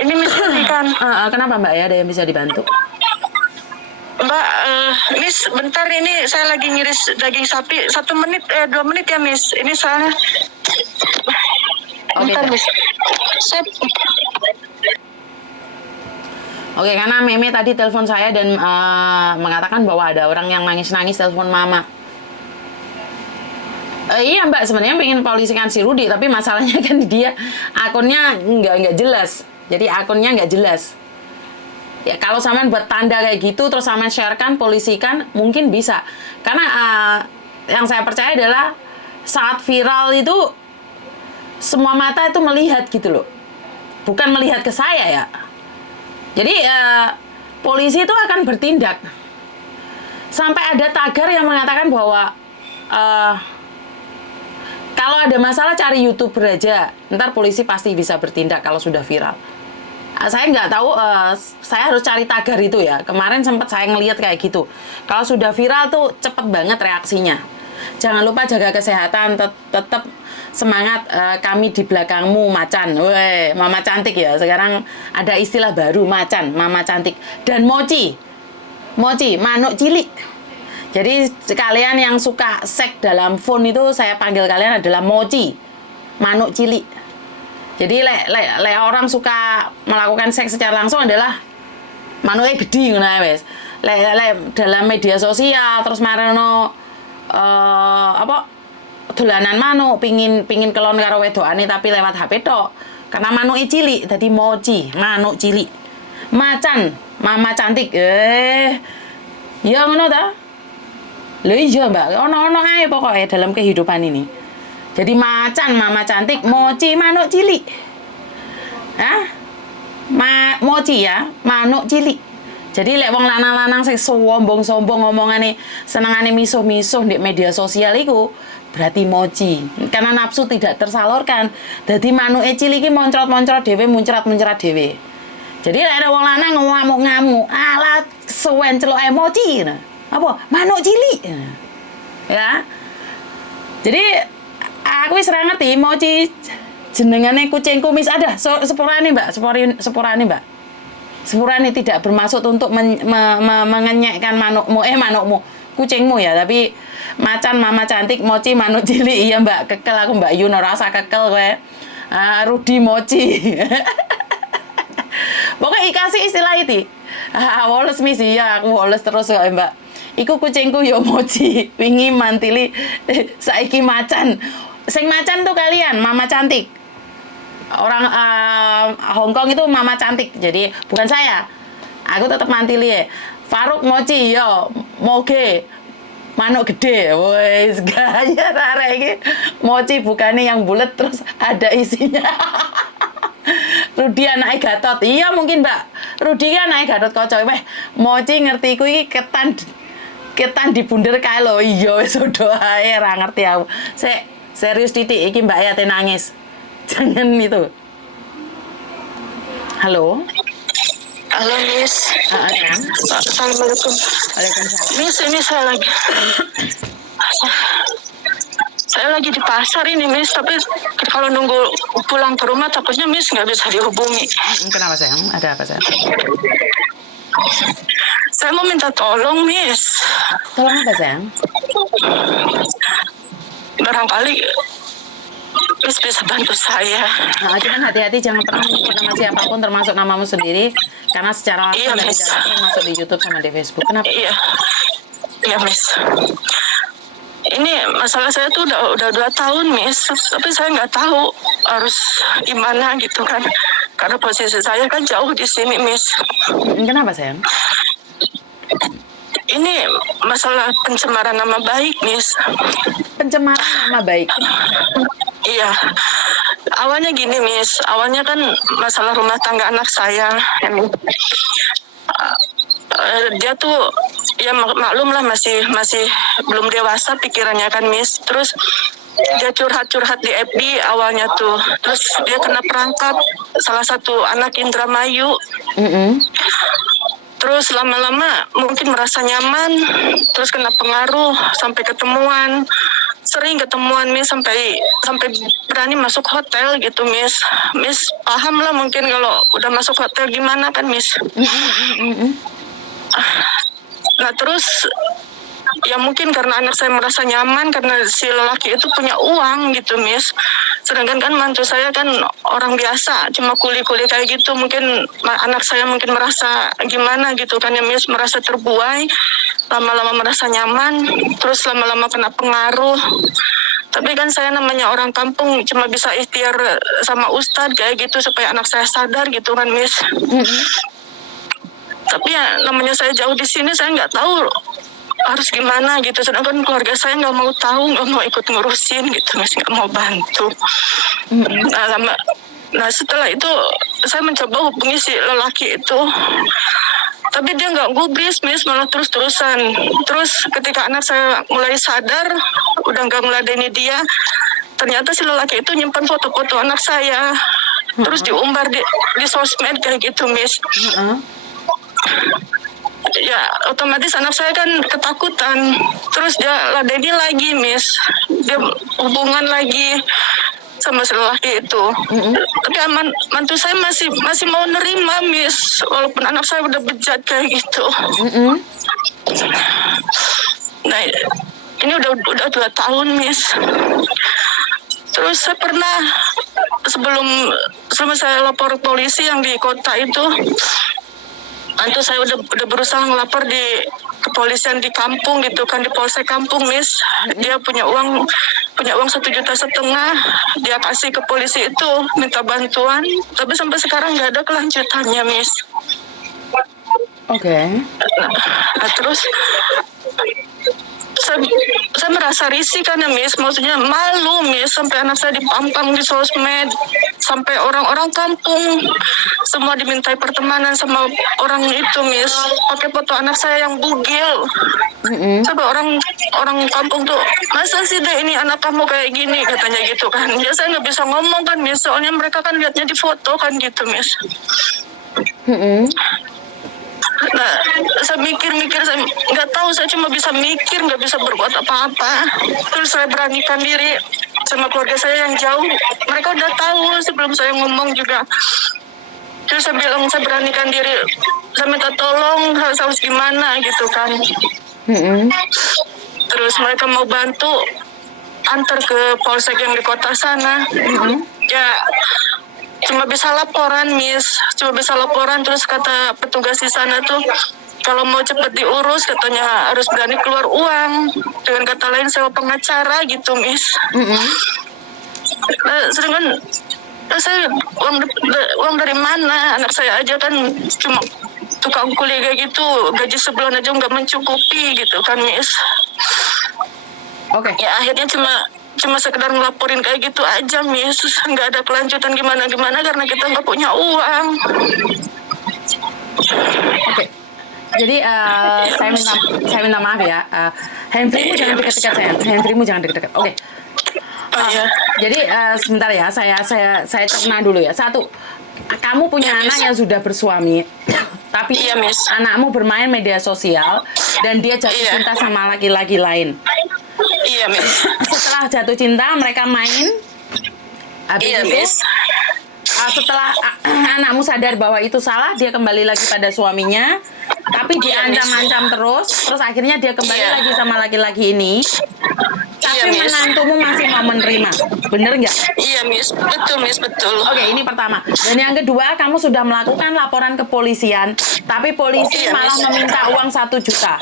ini Miss kan. Kenapa Mbak ya? Ada yang bisa dibantu? Mbak, Miss, bentar ini saya lagi ngiris daging sapi 2 menit ya Miss. Ini soalnya. Oke, Bentar Mbak. Miss. Saya. Oke, karena Meme tadi telepon saya dan mengatakan bahwa ada orang yang nangis-nangis telepon Mama. Iya Mbak, sebenarnya pengen polisikan si Rudi, tapi masalahnya kan dia akunnya nggak jelas. Jadi akunnya nggak jelas. Ya kalau sampean buat tanda kayak gitu terus sampean sharekan, polisikan, mungkin bisa. Karena yang saya percaya adalah saat viral itu semua mata itu melihat gitu loh. Bukan melihat ke saya ya. Jadi polisi itu akan bertindak. Sampai ada tagar yang mengatakan bahwa kalau ada masalah cari YouTuber aja, ntar polisi pasti bisa bertindak kalau sudah viral. Saya nggak tahu, saya harus cari tagar itu ya. Kemarin sempat saya ngeliat kayak gitu. Kalau sudah viral tuh cepet banget reaksinya. Jangan lupa jaga kesehatan, tetap semangat, kami di belakangmu Macan. Weh, Mama cantik ya. Sekarang ada istilah baru Macan, Mama cantik. Dan Mochi, manuk cilik. Jadi kalian yang suka seks dalam phone itu saya panggil kalian adalah Mochi, manuk cilik. Jadi le orang suka melakukan seks secara langsung adalah manuknya gede ngono wes. Dalam media sosial terus marano dolanan manuk pingin kelon karo wedokane tapi lewat HP tok. Karena manuke cilik dadi Mochi, manuk cilik. Macan, Mama cantik. Ya ngono ta? Lho iya Mbak, ono ae pokoknya dalam kehidupan ini. Jadi Macan, Mama cantik, Mochi, manuk cilik. Hah? Mochi ya, manuk cilik. Jadi lek wong lanang-lanang sing sombong-sombong ngomongane senengane misuh-misuh di media sosial iku berarti Mochi. Karena nafsu tidak tersalurkan. Dadi manuke cilik iki moncrot-moncrot dhewe, muncrat-muncrat dhewe. Jadi lek ada wong lanang ngamuk-ngamuk, alah suwen celuke Mochi. Apa? Manuk cilik. Ya. Jadi aku wis ora ngerti Mochi jenengane kucing kumis ada sepurane Mbak, sepurane Mbak. Sepurane tidak bermaksud untuk mengenyekkan manukmu, kucingmu ya, tapi Macan, Mama cantik, Mochi, manuk cilik. Iya Mbak, kekel aku Mbak Yun ora usah kekel kowe. Rudi Mochi. Pokoknya kasih istilah itu. Woles misi ya, aku woles terus kok Mbak. Iku kucingku yo Mochi, wingi mantili saiki Macan. Sing Macan tuh kalian, Mama cantik. Orang Hongkong itu Mama cantik, jadi bukan saya. Aku tetap mantili ya. Faruk Mochi yo, Moge. Manuk gede, woi, gaya arek iki. Mochi bukannya yang bulat terus ada isinya. Rudi anake Gatot. Iya mungkin Mbak. Rudi kan anake Gatot Kaca. Weh, Mochi ngerti ku iki ketan dibunder kae lho. Iya wis udah ae ra ngerti aku. Serius titik iki Mbak ya nangis. Jangan itu. Halo. Halo Miss. Assalamualaikum. Waalaikumsalam. Miss, ini saya lagi di pasar ini Miss, tapi kalau nunggu pulang ke rumah takutnya Miss nggak bisa dihubungi. Kenapa sayang? Ada apa sayang? Saya mau minta tolong Miss. Tolong apa sayang? Barangkali Miss bisa bantu saya. Cuman hati-hati jangan pernah menyebut nama siapapun termasuk namamu sendiri karena secara langsung dan tidak langsung masuk di YouTube sama di Facebook. Kenapa? Iya Miss. Ini masalah saya tuh udah 2 tahun Miss, tapi saya nggak tahu harus gimana gitu kan. Karena posisi saya kan jauh di sini Miss. Kenapa sayang? Ini masalah pencemaran nama baik Miss. Pencemaran nama baik? Iya. Awalnya gini Miss, awalnya kan masalah rumah tangga anak saya. Dia tuh ya maklum lah masih belum dewasa pikirannya kan Miss. Terus dia curhat di FB awalnya tuh. Terus dia kena perangkap salah satu anak Indramayu. Terus lama-lama mungkin merasa nyaman, terus kena pengaruh sampai ketemuan. sering ketemuan Miss sampai berani masuk hotel gitu Miss. Miss paham lah mungkin kalau udah masuk hotel gimana kan Miss. Nah terus ya mungkin karena anak saya merasa nyaman karena si lelaki itu punya uang gitu Miss. Sedangkan kan mantu saya kan orang biasa cuma kuli-kuli kayak gitu. Mungkin anak saya mungkin merasa gimana gitu kan ya Miss, merasa terbuai, lama-lama merasa nyaman, terus lama-lama kena pengaruh. Tapi kan saya namanya orang kampung cuma bisa ikhtiar sama ustadz kayak gitu supaya anak saya sadar gitu kan Miss. Tapi ya namanya saya jauh di sini, saya nggak tahu harus gimana gitu. Sedangkan keluarga saya nggak mau tahu, nggak mau ikut ngurusin gitu Miss, nggak mau bantu. Nah setelah itu saya mencoba hubungi si lelaki itu, tapi dia nggak gubris Miss, malah terus-terusan. Terus ketika anak saya mulai sadar udah nggak meladeni dia, ternyata si lelaki itu nyimpan foto-foto anak saya, terus diumbar di sosmed kayak gitu Miss. Ya otomatis anak saya kan ketakutan, terus dia ladeni lagi Miss, dia hubungan lagi sama si lelaki itu. Tapi mantu saya masih mau nerima Miss, walaupun anak saya udah bejat kayak gitu. Nah ini udah 2 tahun Miss. Terus saya pernah sebelum saya lapor polisi yang di kota itu, mantu saya udah berusaha ngelapor di kepolisian di kampung gitu kan, di polsek kampung Miss. Dia punya uang 1,5 juta, dia kasih ke polisi itu minta bantuan, tapi sampai sekarang nggak ada kelanjutannya Miss. Nah, terus saya merasa risih kan ya Miss, maksudnya malu Miss, sampai anak saya dipampang di sosmed, sampai orang-orang kampung semua dimintai pertemanan sama orang itu Miss, pakai foto anak saya yang bugil. Coba orang kampung tuh, masa sih deh ini anak kamu kayak gini, katanya gitu kan. Ya saya nggak bisa ngomong kan Miss, soalnya mereka kan lihatnya di foto kan gitu Miss. Nah, saya mikir, saya nggak tahu, saya cuma bisa mikir, nggak bisa berbuat apa-apa. Terus saya beranikan diri sama keluarga saya yang jauh. Mereka udah tahu sebelum saya ngomong juga. Terus saya bilang, saya beranikan diri, saya minta tolong, harus gimana gitu kan. Terus mereka mau bantu antar ke polsek yang di kota sana. Ya cuma bisa laporan Miss, terus kata petugas di sana tuh kalau mau cepat diurus katanya harus berani keluar uang, dengan kata lain sewa pengacara gitu Miss. Sedangkan saya uang dari mana, anak saya aja kan cuma tukang kuliah kayak gitu, gaji sebulan aja nggak mencukupi gitu kan Miss. Ya akhirnya cuma sekedar ngelaporin kayak gitu aja Miss, nggak ada kelanjutan gimana karena kita nggak punya uang. Jadi saya minta maaf ya, handphonemu jangan dekat-dekat sayang, handphonemu jangan dekat-dekat. Jadi sebentar ya, saya cerna dulu ya. Satu, kamu punya anak yang sudah bersuami, tapi anakmu bermain media sosial dan dia jatuh cinta sama laki-laki lain. Iya Miss. Setelah jatuh cinta mereka main, habis itu setelah anakmu sadar bahwa itu salah, dia kembali lagi pada suaminya, tapi diancam-ancam terus akhirnya dia kembali lagi sama laki-laki ini. Tapi menantumu masih mau menerima, bener nggak? Iya Miss, betul Miss, betul. Oke, ini pertama. Dan yang kedua, kamu sudah melakukan laporan ke polisian, tapi polisi malah meminta uang 1 juta.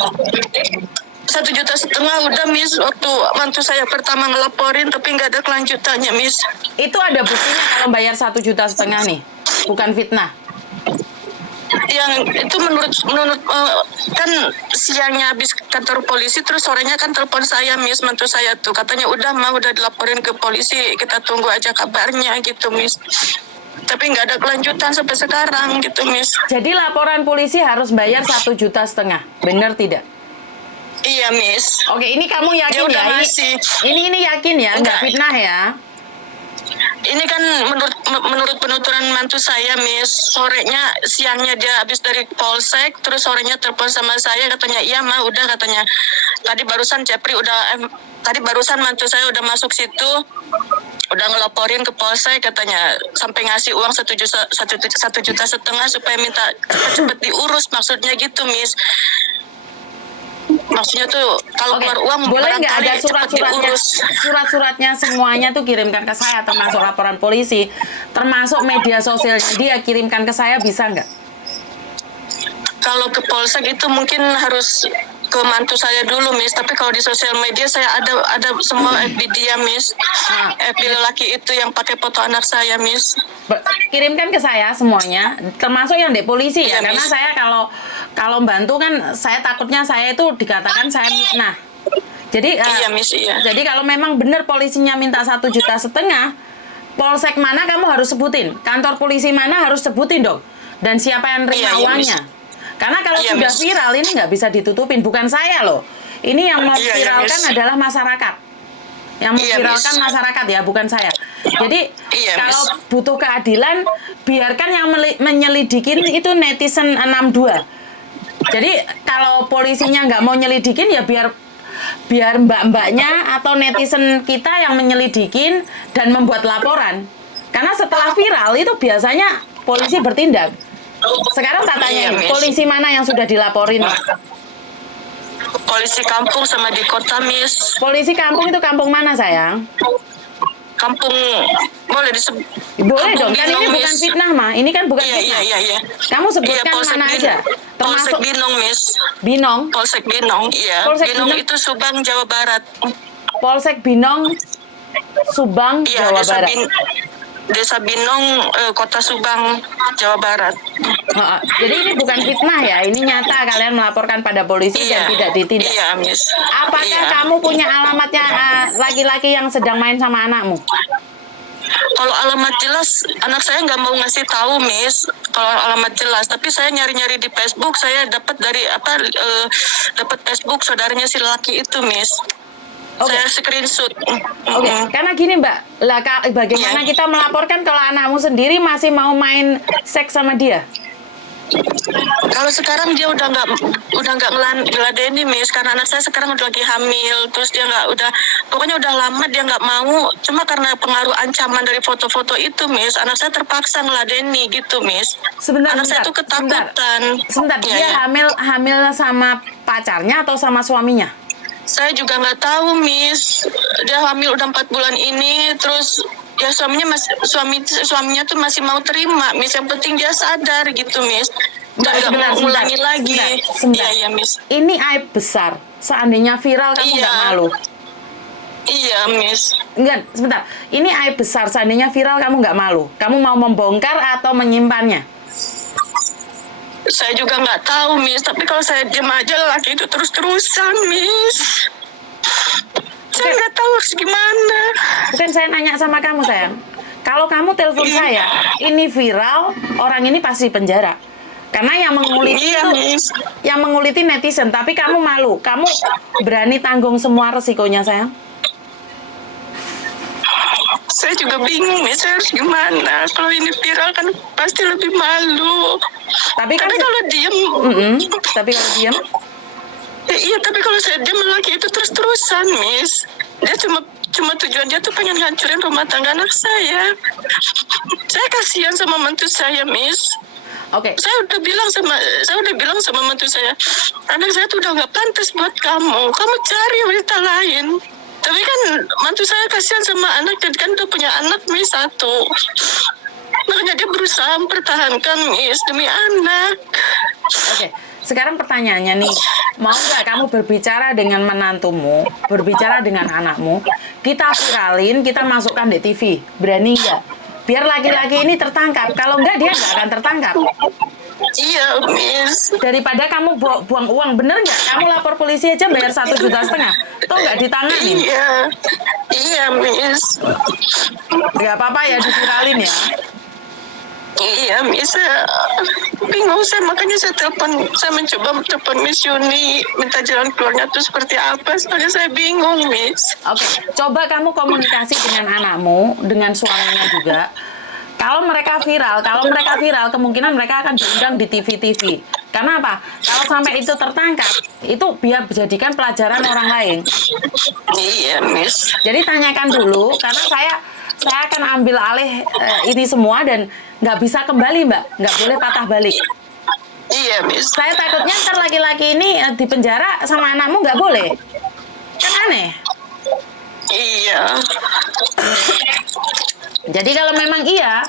1,5 juta udah Miss, waktu mantu saya pertama ngelaporin, tapi nggak ada kelanjutannya Miss. Itu ada buktinya kalau bayar 1,5 juta nih, bukan fitnah. Yang itu menurut kan siangnya habis kantor polisi, terus sorenya kan telepon saya Miss, mantu saya tuh katanya udah dilaporin ke polisi, kita tunggu aja kabarnya gitu Miss. Tapi nggak ada kelanjutan sampai sekarang gitu Miss. Jadi laporan polisi harus bayar 1,5 juta, bener tidak? Iya Miss. Oke, ini kamu yakin ya? Ini yakin ya, nggak fitnah ya? ini kan menurut penuturan mantu saya, Miss, siangnya dia habis dari polsek, terus sorenya telepon sama saya, katanya iya mah udah, katanya tadi barusan tadi barusan mantu saya udah masuk situ, udah ngelaporin ke polsek, katanya sampai ngasih uang 1,5 juta supaya minta cepet diurus, maksudnya gitu, Miss. Maksudnya tuh kalau Oke, keluar uang boleh nggak barangkali ada cepet diurus. surat-suratnya semuanya tuh kirimkan ke saya, termasuk laporan polisi, termasuk media sosialnya dia kirimkan ke saya, bisa nggak? Kalau ke polsek itu mungkin harus ke mantu saya dulu, Miss. Tapi kalau di sosial media saya ada semua FB dia, Miss. FB lelaki itu yang pakai foto anak saya, Miss. Kirimkan ke saya semuanya, termasuk yang di polisi ya, Iya, karena Miss. saya kalau bantu kan saya takutnya saya itu dikatakan saya fitnah. Jadi Iya, Miss, iya. jadi kalau memang benar polisinya minta 1,5 juta, polsek mana kamu harus sebutin, kantor polisi mana harus sebutin dong, dan siapa yang nerima Iya, iya, uangnya. Karena kalau Iya, sudah Miss. viral ini nggak bisa ditutupin, bukan saya loh. Ini yang mau Iya, iya, viralkan Miss. adalah masyarakat. Yang Iya, memviralkan Miss. masyarakat ya, bukan saya. Jadi Iya, kalau Miss. butuh keadilan, biarkan yang menyelidikin itu netizen 62. Jadi kalau polisinya nggak mau nyelidikin ya biar mbak-mbaknya atau netizen kita yang menyelidikin dan membuat laporan. Karena setelah viral itu biasanya polisi bertindak. Sekarang tak Iya, tanyain, Miss. polisi mana yang sudah dilaporin? Polisi kampung sama di kota, Miss. Polisi kampung itu kampung mana sayang? Kampung boleh disebut. Boleh Kampung dong, kan ini Binong, bukan Miss. fitnah mah. Ini kan bukan Iya, fitnah. iya. Kamu sebutkan Polsek mana Binong. aja, Polsek termasuk Binong, Miss. Binong. Polsek Binong, iya. Polsek Binong Binong. itu Subang, Jawa Barat. Polsek Binong, Subang, Iya, Jawa Barat. Desa Binong, Kota Subang, Jawa Barat. Jadi ini bukan fitnah ya, ini nyata kalian melaporkan pada polisi dan tidak ditindak. Iya, Miss. Apakah Iya. kamu punya alamatnya laki-laki yang sedang main sama anakmu? Kalau alamat jelas, anak saya nggak mau ngasih tahu, Miss. Kalau alamat jelas, tapi saya nyari-nyari di Facebook, saya dapat dari dapat Facebook saudaranya si laki itu, Miss. Oke. Saya screenshot. Oke, karena gini Mbak, lah bagaimana Iya. kita melaporkan kalau anakmu sendiri masih mau main seks sama dia? Kalau sekarang dia udah nggak ngeladeni, Miss, karena anak saya sekarang udah lagi hamil, terus dia pokoknya udah lama dia nggak mau, cuma karena pengaruh ancaman dari foto-foto itu, Miss, anak saya terpaksa ngeladeni gitu, Miss. Anak saya tuh ketakutan. Sebentar, Iya, dia iya. hamil sama pacarnya atau sama suaminya? Saya juga nggak tahu, Miss. Dia hamil udah 4 bulan ini, terus ya suaminya tuh masih mau terima, Miss. Yang penting dia sadar gitu, Miss. Dan nggak mau ulangi lagi. Sebentar. Iya, Miss. Ini aib besar. Seandainya viral kamu Iya. nggak malu? Iya, Miss. Enggak, sebentar. Ini aib besar. Seandainya viral kamu nggak malu? Kamu mau membongkar atau menyimpannya? Saya juga nggak tahu, Miss. Tapi kalau saya diam aja, laki itu terus-terusan, Miss. Saya nggak tahu harus gimana. Bukan saya nanya sama kamu, sayang. Kalau kamu telepon saya, ini viral, orang ini pasti penjara. Karena yang menguliti Iya, itu, Miss. yang menguliti netizen. Tapi kamu malu. Kamu berani tanggung semua resikonya, sayang? Saya juga bingung, Miss. Saya harus gimana? Kalau ini viral kan pasti lebih malu. Tapi kan Tapi kalau diem, tapi kalau diam, ya iya. Tapi kalau saya diem, laki itu terus-terusan, Miss. Dia cuma tujuan dia tuh pengen hancurin rumah tangga anak saya. Saya kasihan sama mantu saya, Miss. oke. Saya udah bilang sama mantu saya, anak saya tuh udah nggak pantas buat kamu cari wanita lain. Tapi kan mantu saya kasihan sama anak, dan kan udah punya anak, Miss, 1. Makanya dia berusaha mempertahankan, Miss, demi anak. Oke, sekarang pertanyaannya nih, mau nggak kamu berbicara dengan menantumu, berbicara dengan anakmu, kita viralin, kita masukkan di TV, berani nggak? Biar laki-laki ini tertangkap, kalau nggak dia nggak akan tertangkap. Iya, Miss. Daripada kamu buang uang, bener nggak? Kamu lapor polisi aja bayar 1,5 juta, toh nggak ditanganin. Iya, Miss. Nggak apa-apa ya, diviralin ya. Iya, Miss, saya bingung, saya makanya saya mencoba telepon Miss Yuni, minta jalan keluarnya itu seperti apa, soalnya saya bingung, Miss. Oke, coba kamu komunikasi dengan anakmu, dengan suaminya juga. Kalau mereka viral, kemungkinan mereka akan diundang di TV-TV. Karena apa? Kalau sampai itu tertangkap, itu biar dijadikan pelajaran orang lain. Iya, Miss. Jadi tanyakan dulu, karena saya akan ambil alih ini semua dan nggak bisa kembali, Mbak. Nggak boleh patah balik. Iya, Miss. Saya takutnya ntar laki-laki ini di penjara sama anakmu nggak boleh. Kan aneh. Iya. Jadi kalau memang iya,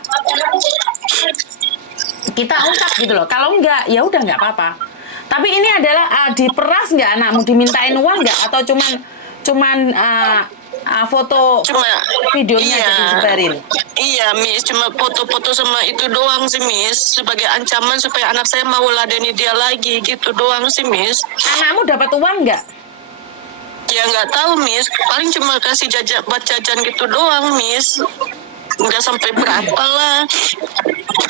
kita ungkap gitu loh. Kalau enggak, ya udah nggak apa-apa. Tapi ini adalah diperas nggak anakmu, dimintain uang nggak, atau cuman foto Cuma videonya iya. jadi disebarin? Iya, Miss, cuma foto-foto sama itu doang sih, Miss. Sebagai ancaman supaya anak saya mau ladeni dia lagi, gitu doang sih, Miss. Anakmu dapat uang nggak? Ya nggak tahu, Miss. Paling cuma kasih jajan buat jajan gitu doang, Miss. Nggak sampai berapa lah.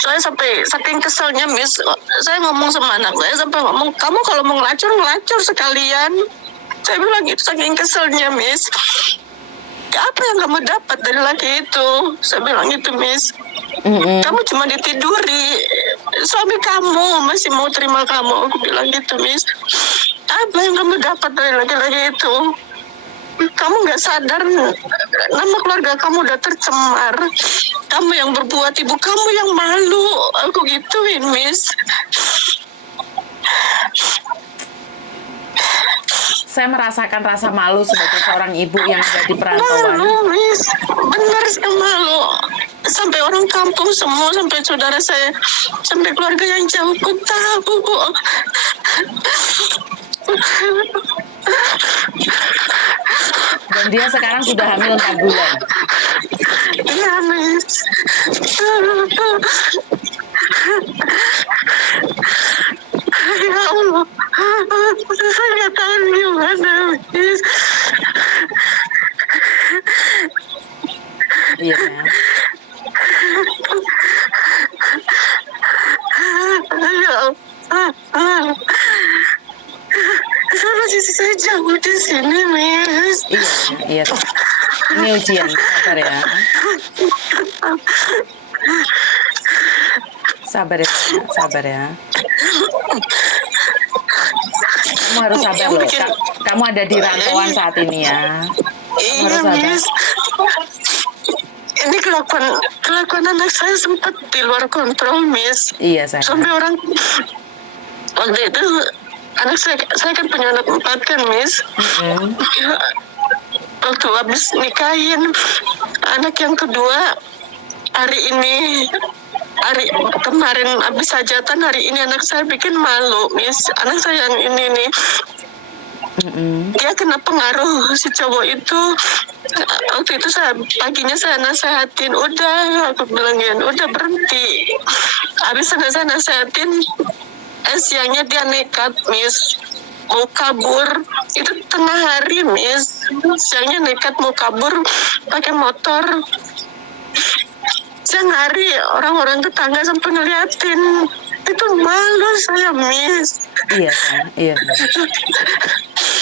Saya sampai saking keselnya, Miss. Saya ngomong sama anak saya sampai ngomong, kamu kalau mau ngelacur sekalian. Saya bilang gitu saking keselnya, Miss. Apa yang kamu dapat dari laki itu? Saya bilang gitu, Miss. Kamu cuma ditiduri. Suami kamu masih mau terima kamu. Aku bilang gitu, Miss. Apa yang kamu dapat dari laki-laki itu? Kamu nggak sadar nama keluarga kamu udah tercemar. Kamu yang berbuat, ibu kamu yang malu. Aku gituin, Miss. Saya merasakan rasa malu sebagai seorang ibu yang ada di perantauan. Malu, Miss. Benar, saya malu. Sampai orang kampung semua, sampai saudara saya, sampai keluarga yang jauh pun tahu. Dan dia sekarang sudah hamil 4 bulan. Iya, Miss. Ya Allah, saya nggak tahu gimana, Miss. Iya. Ya Allah. Saya jauh di sini, Miss. Iya. Ini ujian, sabar ya. Sabar ya. Kamu harus sabar loh. Kamu ada di rantauan saat ini ya. Iya, Miss. Ini kelakuan anak saya sempat di luar kontrol, Miss. Iya, saya. Sampai orang waktu itu anak saya kan punya anak 4 kan, Miss. Waktu habis nikahin anak yang kedua, kemarin habis hajatan, hari ini anak saya bikin malu, Miss. Anak saya yang ini nih, dia kena pengaruh si cowok itu. Waktu itu paginya saya nasehatin, udah, aku bilangin, udah berhenti. Habis saya nasehatin, siangnya dia nekat, Miss, mau kabur. Itu tengah hari, Miss. Siangnya nekat mau kabur pakai motor. Siang hari orang-orang tetangga sampai ngeliatin. Itu malu saya, Miss. Iya.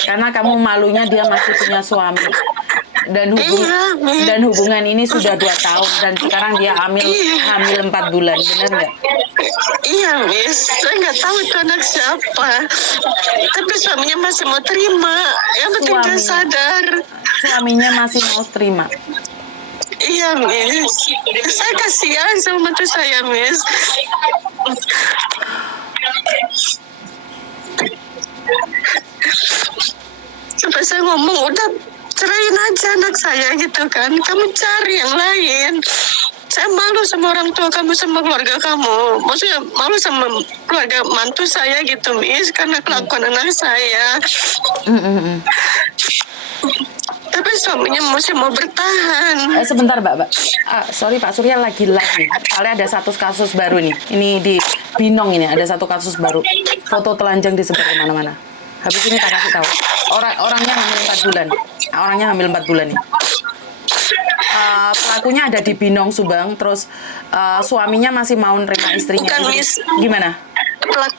Karena kamu malunya dia masih punya suami. Dan hubungan ini sudah 2 tahun dan sekarang dia hamil 4 bulan, benar nggak? Iya, Miss. Saya nggak tahu itu anak siapa. Tapi suaminya masih mau terima. Yang penting dia sadar. Suaminya masih mau terima. Iya, Miss. Saya kasihan sama mantu saya, Miss. Sampai saya ngomong, udah cerain aja anak saya gitu kan. Kamu cari yang lain. Saya malu sama orang tua kamu, sama keluarga kamu. Maksudnya malu sama keluarga mantu saya gitu, Miss. Karena kelakuan anak saya. Tapi suaminya masih mau bertahan. Sebentar, Mbak. Sorry, Pak Surya lagi live nih. Soalnya ada satu kasus baru nih. Ini di Binong ini ada satu kasus baru. Foto telanjang disebar kemana-mana. Habis ini tak kasih tahu. Orangnya hamil 4 bulan. Orangnya hamil 4 bulan nih. pelakunya ada di Binong Subang, terus suaminya masih mau nerima istrinya. Bukan, Miss. Gimana?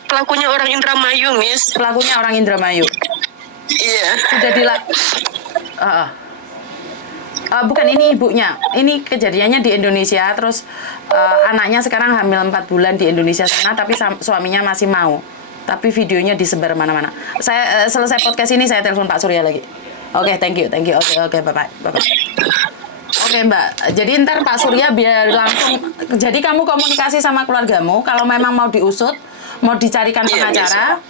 Pelakunya orang Indramayu, Miss. Pelakunya orang Indramayu. Iya. Sudah bukan, ini ibunya. Ini kejadiannya di Indonesia, terus anaknya sekarang hamil 4 bulan di Indonesia sana, tapi suaminya masih mau. Tapi videonya disebar mana-mana. Saya selesai podcast ini saya telepon Pak Surya lagi. Oke, thank you. Oke, bye-bye. Oke, Mbak. Jadi ntar Pak Surya biar langsung. Jadi kamu komunikasi sama keluargamu. Kalau memang mau diusut, mau dicarikan pengacara,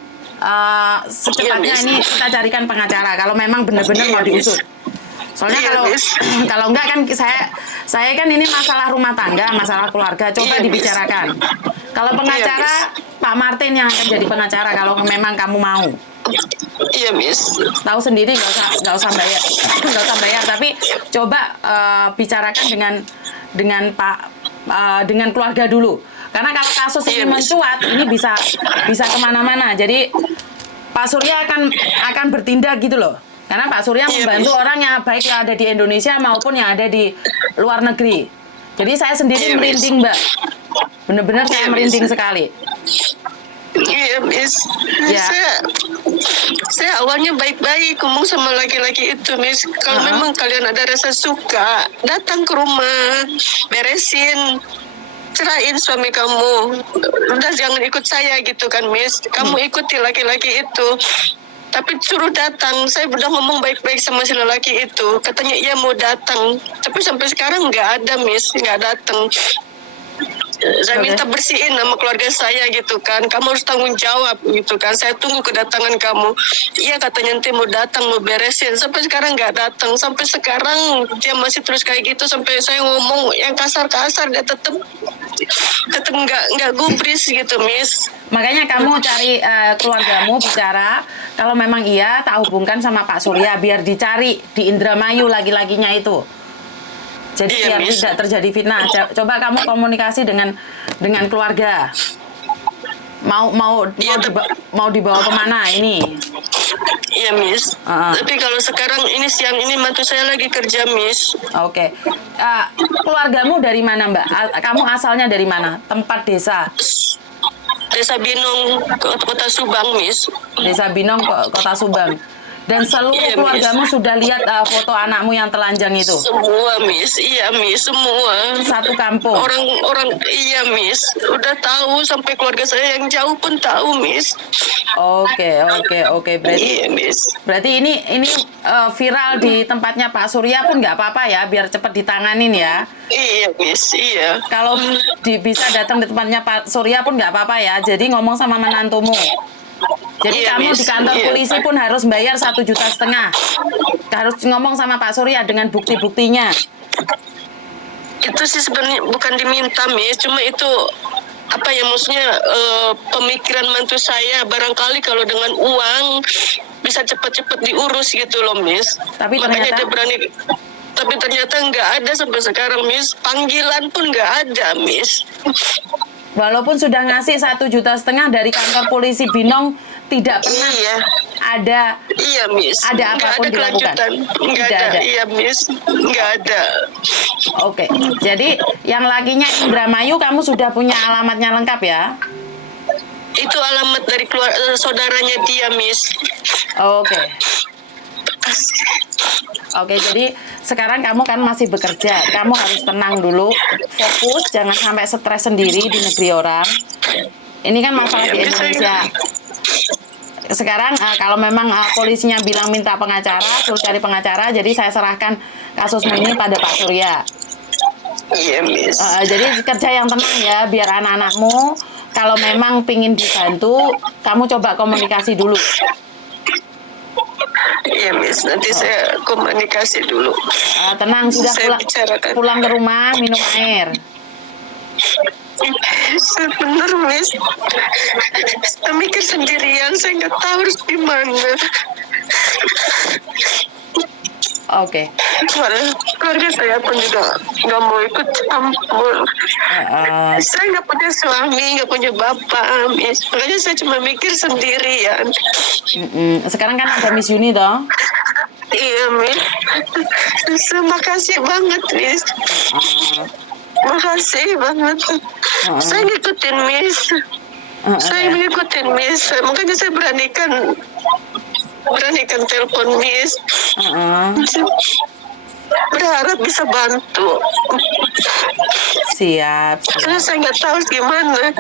secepatnya ini kita carikan pengacara. Kalau memang benar-benar mau diusut. Soalnya kalau enggak kan saya kan ini masalah rumah tangga, masalah keluarga. Coba dibicarakan. Kalau pengacara Pak Martin yang akan jadi pengacara kalau memang kamu mau. Iya, Miss. Tahu sendiri nggak usah bayar, tapi coba bicarakan dengan keluarga dulu. Karena kalau kasus ini mencuat, ini bisa kemana-mana. Jadi Pak Surya akan bertindak gitu loh. Karena Pak Surya membantu orang yang baik yang ada di Indonesia maupun yang ada di luar negeri. Jadi saya sendiri merinding, Mbak. Benar-benar saya merinding sekali. Iya, Miss. Ya. Saya awalnya baik-baik ngomong sama laki-laki itu, Miss. Kalau memang kalian ada rasa suka, datang ke rumah, beresin, cerain suami kamu. Udah jangan ikut saya gitu kan, Miss. Kamu ikuti laki-laki itu. Tapi suruh datang. Saya udah ngomong baik-baik sama si lelaki itu. Katanya ia mau datang. Tapi sampai sekarang nggak ada, Miss. Nggak datang. Saya minta bersihin nama keluarga saya gitu kan. Kamu harus tanggung jawab gitu kan. Saya tunggu kedatangan kamu. Iya katanya nanti mau datang, mau beresin. Sampai sekarang nggak datang. Sampai sekarang dia masih terus kayak gitu. Sampai saya ngomong yang kasar-kasar dia tetap nggak gubris gitu, Miss. Makanya kamu cari keluargamu bicara. Kalau memang iya, tak hubungkan sama Pak Surya biar dicari di Indramayu laki-lakinya itu. Jadi biar tidak terjadi fitnah. Coba kamu komunikasi dengan keluarga. Mau dibawa kemana ini? Iya, Miss. Tapi kalau sekarang ini siang ini mantu saya lagi kerja, Miss. Oke. Keluargamu dari mana, Mbak? Kamu asalnya dari mana? Tempat desa? Desa Binong, Kota Subang, Miss. Desa Binong, Kota Subang. Dan seluruh keluargamu sudah lihat foto anakmu yang telanjang itu? Semua, Miss. Iya, Miss. Semua. Satu kampung? Orang, iya, Miss. Udah tahu, sampai keluarga saya yang jauh pun tahu, Miss. Oke. Iya, Miss. Berarti ini viral di tempatnya Pak Surya pun nggak apa-apa ya, biar cepat ditanganin ya? Iya, Miss. Iya. Kalau bisa datang di tempatnya Pak Surya pun nggak apa-apa ya, jadi ngomong sama menantumu. Jadi kamu di kantor polisi pun harus bayar 1,5 juta. Harus ngomong sama Pak Surya dengan bukti-buktinya. Itu sih sebenarnya bukan diminta, Miss. Cuma itu apa ya, maksudnya pemikiran mantu saya. Barangkali kalau dengan uang bisa cepat-cepat diurus gitu loh, Miss. Tapi makanya ternyata dia berani. Tapi ternyata nggak ada sampai sekarang, Miss. Panggilan pun nggak ada, Miss. Walaupun sudah ngasih 1,5 juta dari kantor polisi Binong, tidak pernah ada. Iya, Miss. Ada apapun dilakukan. Nggak ada. Iya, Miss. Nggak ada. Oke. Jadi yang lakinya Indramayu kamu sudah punya alamatnya lengkap ya? Itu alamat dari saudaranya dia, Miss. Oke. Oke, jadi sekarang kamu kan masih bekerja. Kamu harus tenang dulu, fokus, jangan sampai stres sendiri di negeri orang. Ini kan masalah di Indonesia. Sekarang kalau memang polisinya bilang minta pengacara, suruh cari pengacara, jadi saya serahkan kasusmu ini pada Pak Surya. Iya, Miss. Jadi kerja yang tenang ya, biar anak-anakmu kalau memang pingin dibantu, kamu coba komunikasi dulu. Iya, Miss. Nanti saya komunikasi dulu. Tenang, sudah pulang ke rumah, minum air. Bener, Miss. Saya mikir sendirian, saya nggak tahu harus gimana. Oke. Keluarga saya pun juga nggak mau ikut campur. Saya nggak punya suami, nggak punya bapak, Miss. Makanya saya cuma mikir sendirian. Sekarang kan ada Miss Yuni toh? Iya, Miss. Terima kasih banget, Miss. Makasih banget. Saya ngikutin, Miss. Saya ngikutin, Miss. Makanya saya beranikan telepon, Miss. Berharap bisa bantu. Siap. Karena saya nggak tahu gimana.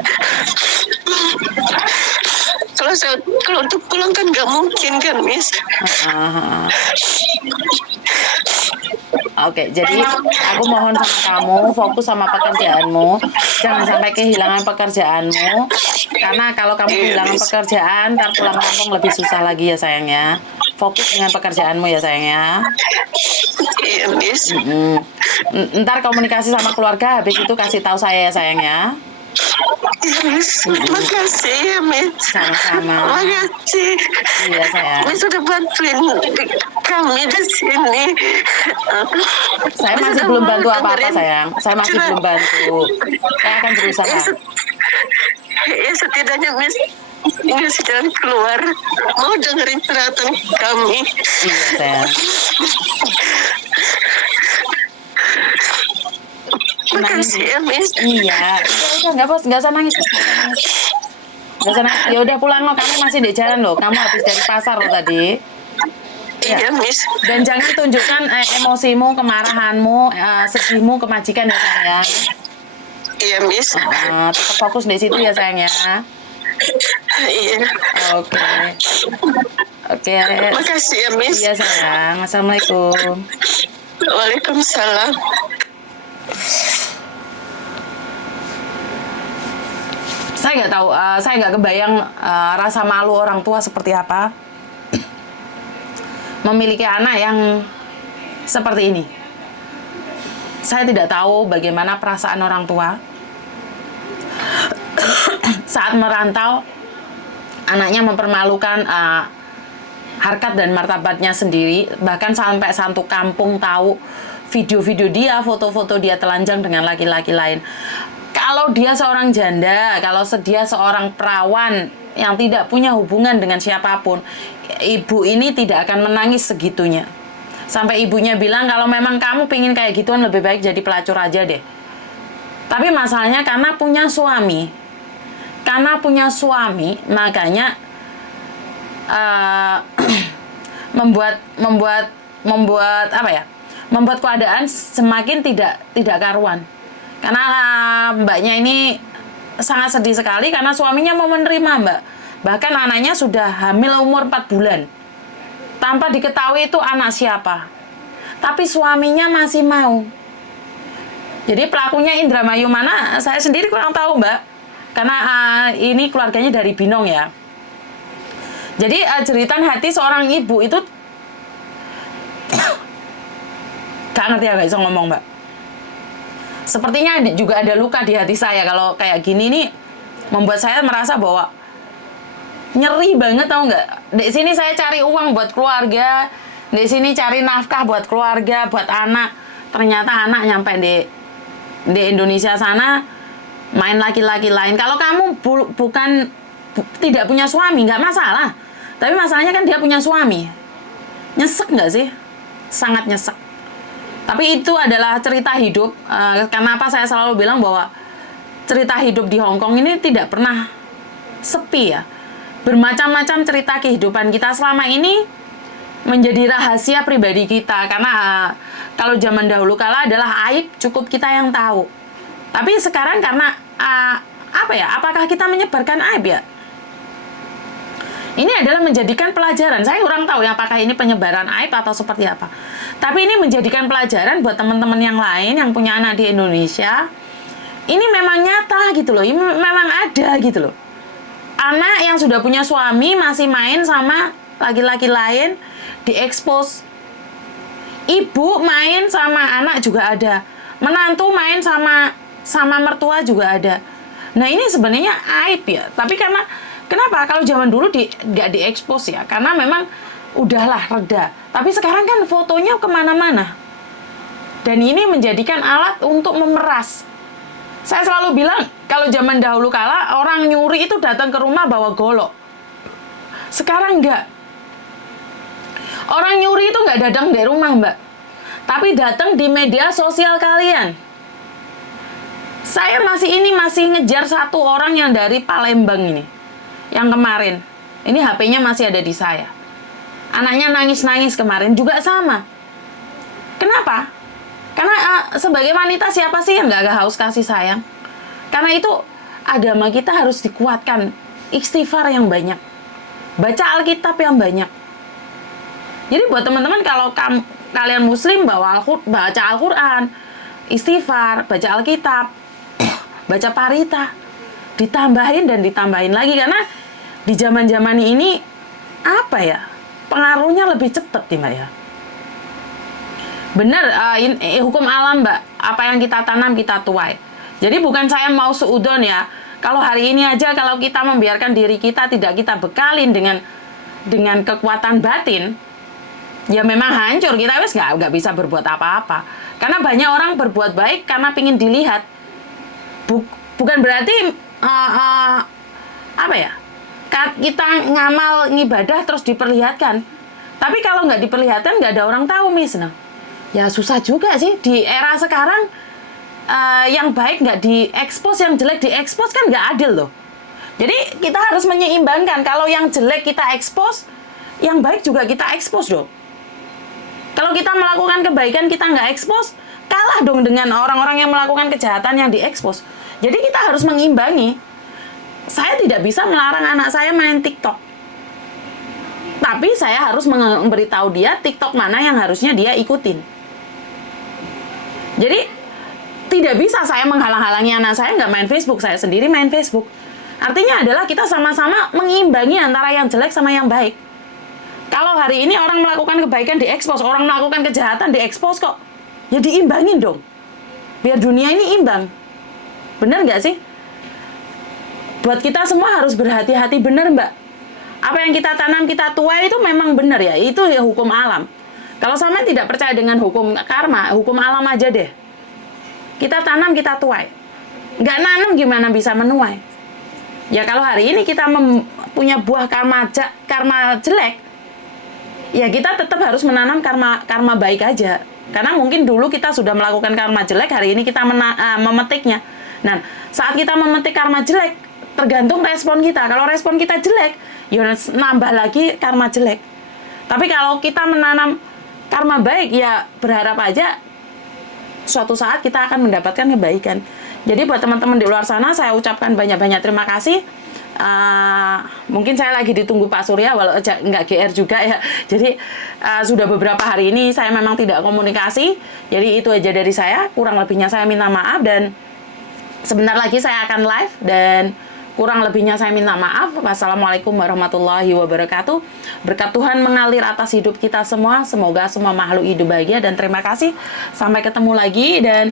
Kalau untuk pulang kan nggak mungkin kan, Miss. Oke, jadi aku mohon sama kamu fokus sama pekerjaanmu, jangan sampai kehilangan pekerjaanmu. Karena kalau kamu kehilangan pekerjaan, ntar pulang kampung lebih susah lagi ya sayangnya. Fokus dengan pekerjaanmu ya sayangnya. Iya, Miss. Ntar komunikasi sama keluarga, habis itu kasih tahu saya ya sayangnya. Miss, makasih ya, Miss. Sama-sama. Makasih. Iya sayang. Miss sudah bantuin kami di sini. Saya masih belum bantu apa-apa sayang. Saya masih belum bantu. Saya akan berusaha. Ya setidaknya Miss ngasih jalan keluar. Mau dengerin curhatan kami. Iya sayang. Makasih ya, Miss. Iya, udah nggak usah nangis. Nggak usah nangis. Ya udah pulang loh, kamu masih di jalan loh. Kamu habis dari pasar loh tadi. Iya, Miss. Dan jangan tunjukkan emosimu, kemarahanmu, sedihmu ke majikan ya sayang. Iya, Miss. Tetap fokus di situ ya sayang ya. Iya. Oke. Makasih ya, Miss. Iya sayang. Assalamualaikum. Waalaikumsalam. Saya nggak tahu, saya nggak kebayang rasa malu orang tua seperti apa memiliki anak yang seperti ini. Saya tidak tahu bagaimana perasaan orang tua saat merantau, anaknya mempermalukan harkat dan martabatnya sendiri, bahkan sampai satu kampung tahu video-video dia, foto-foto dia telanjang dengan laki-laki lain. Kalau dia seorang janda, kalau dia seorang perawan yang tidak punya hubungan dengan siapapun, ibu ini tidak akan menangis segitunya. Sampai ibunya bilang, kalau memang kamu pingin kayak gituan, lebih baik jadi pelacur aja deh. Tapi masalahnya karena punya suami. Karena punya suami, makanya membuat apa ya? Membuat keadaan semakin tidak karuan. Karena mbaknya ini sangat sedih sekali karena suaminya mau menerima, Mbak. Bahkan anaknya sudah hamil umur 4 bulan. Tanpa diketahui itu anak siapa. Tapi suaminya masih mau. Jadi pelakunya Indramayu mana, saya sendiri kurang tahu, Mbak. Karena ini keluarganya dari Binong ya. Jadi jeritan hati seorang ibu itu gak ngerti ya, gak bisa ngomong, Mbak. Sepertinya juga ada luka di hati saya kalau kayak gini nih, membuat saya merasa bahwa nyeri banget, tahu nggak? Di sini saya cari uang buat keluarga, di sini cari nafkah buat keluarga, buat anak. Ternyata anak nyampe di Indonesia sana main laki-laki lain. Kalau kamu tidak punya suami nggak masalah, tapi masalahnya kan dia punya suami. Nyesek nggak sih? Sangat nyesek. Tapi itu adalah cerita hidup. Kenapa saya selalu bilang bahwa cerita hidup di Hong Kong ini tidak pernah sepi ya. Bermacam-macam cerita kehidupan kita selama ini menjadi rahasia pribadi kita. Karena kalau zaman dahulu kala adalah aib cukup kita yang tahu. Tapi sekarang karena apa ya? Apakah kita menyebarkan aib ya? Ini adalah menjadikan pelajaran. Saya kurang tahu ya apakah ini penyebaran aib atau seperti apa. Tapi ini menjadikan pelajaran buat teman-teman yang lain yang punya anak di Indonesia. Ini memang nyata gitu loh. Ini memang ada gitu loh. Anak yang sudah punya suami masih main sama laki-laki lain, diekspos. Ibu main sama anak juga ada. Menantu main sama mertua juga ada. Nah ini sebenarnya aib ya. Tapi kenapa kalau zaman dulu nggak diekspos ya? Karena memang udahlah reda. Tapi sekarang kan fotonya kemana-mana. Dan ini menjadikan alat untuk memeras. Saya selalu bilang, kalau zaman dahulu kala, orang nyuri itu datang ke rumah bawa golok. Sekarang enggak. Orang nyuri itu nggak datang di rumah, Mbak. Tapi datang di media sosial kalian. Saya masih ngejar satu orang yang dari Palembang ini. Yang kemarin. Ini HP-nya masih ada di saya. Anaknya nangis-nangis kemarin juga sama. Kenapa? Karena sebagai wanita siapa sih yang nggak haus kasih sayang? Karena itu agama kita harus dikuatkan. Istighfar yang banyak. Baca Alkitab yang banyak. Jadi buat teman-teman kalau kalian muslim baca Al-Quran, istighfar, baca Alkitab, baca parita, ditambahin dan ditambahin lagi. Karena di zaman-zaman ini apa ya, pengaruhnya lebih cepat nih Mbak ya. Benar, hukum alam Mbak, apa yang kita tanam kita tuai. Jadi bukan saya mau suudon ya, kalau hari ini aja kalau kita membiarkan diri kita tidak kita bekalin dengan kekuatan batin, ya memang hancur, kita wes nggak bisa berbuat apa-apa. Karena banyak orang berbuat baik karena pingin dilihat. Bukan berarti apa ya, kita ngamal ngibadah terus diperlihatkan. Tapi kalau nggak diperlihatkan nggak ada orang tahu nah. Ya susah juga sih di era sekarang. Yang baik nggak diekspos, yang jelek diekspos kan nggak adil loh. Jadi kita harus menyeimbangkan. Kalau yang jelek kita ekspos, yang baik juga kita ekspos dong. Kalau kita melakukan kebaikan kita nggak ekspos, kalah dong dengan orang-orang yang melakukan kejahatan yang diekspos. Jadi kita harus mengimbangi. Saya tidak bisa melarang anak saya main TikTok. Tapi saya harus memberitahu dia TikTok mana yang harusnya dia ikutin. Jadi tidak bisa saya menghalang-halangi anak saya nggak main Facebook, saya sendiri main Facebook. Artinya adalah kita sama-sama mengimbangi antara yang jelek sama yang baik. Kalau hari ini orang melakukan kebaikan diekspos, orang melakukan kejahatan diekspos kok. Ya diimbangin dong. Biar dunia ini imbang. Bener nggak sih? Buat kita semua harus berhati-hati, bener Mbak. Apa yang kita tanam kita tuai itu memang bener ya. Itu ya hukum alam. Kalau sama tidak percaya dengan hukum karma, hukum alam aja deh. Kita tanam, kita tuai. Nggak nanam gimana bisa menuai? Ya kalau hari ini kita punya buah karma jelek, ya kita tetap harus menanam karma baik aja. Karena mungkin dulu kita sudah melakukan karma jelek, hari ini kita memetiknya. Nah, saat kita memetik karma jelek, tergantung respon kita. Kalau respon kita jelek, ya nambah lagi karma jelek. Tapi kalau kita menanam karma baik, ya berharap aja suatu saat kita akan mendapatkan kebaikan. Jadi buat teman-teman di luar sana, saya ucapkan banyak-banyak terima kasih. Mungkin saya lagi ditunggu Pak Surya, walau nggak GR juga ya. Jadi sudah beberapa hari ini saya memang tidak komunikasi. Jadi itu aja dari saya. Kurang lebihnya saya minta maaf, dan sebentar lagi saya akan live, dan kurang lebihnya saya minta maaf. Wassalamualaikum warahmatullahi wabarakatuh. Berkat Tuhan mengalir atas hidup kita semua. Semoga semua makhluk hidup bahagia, dan terima kasih. Sampai ketemu lagi, dan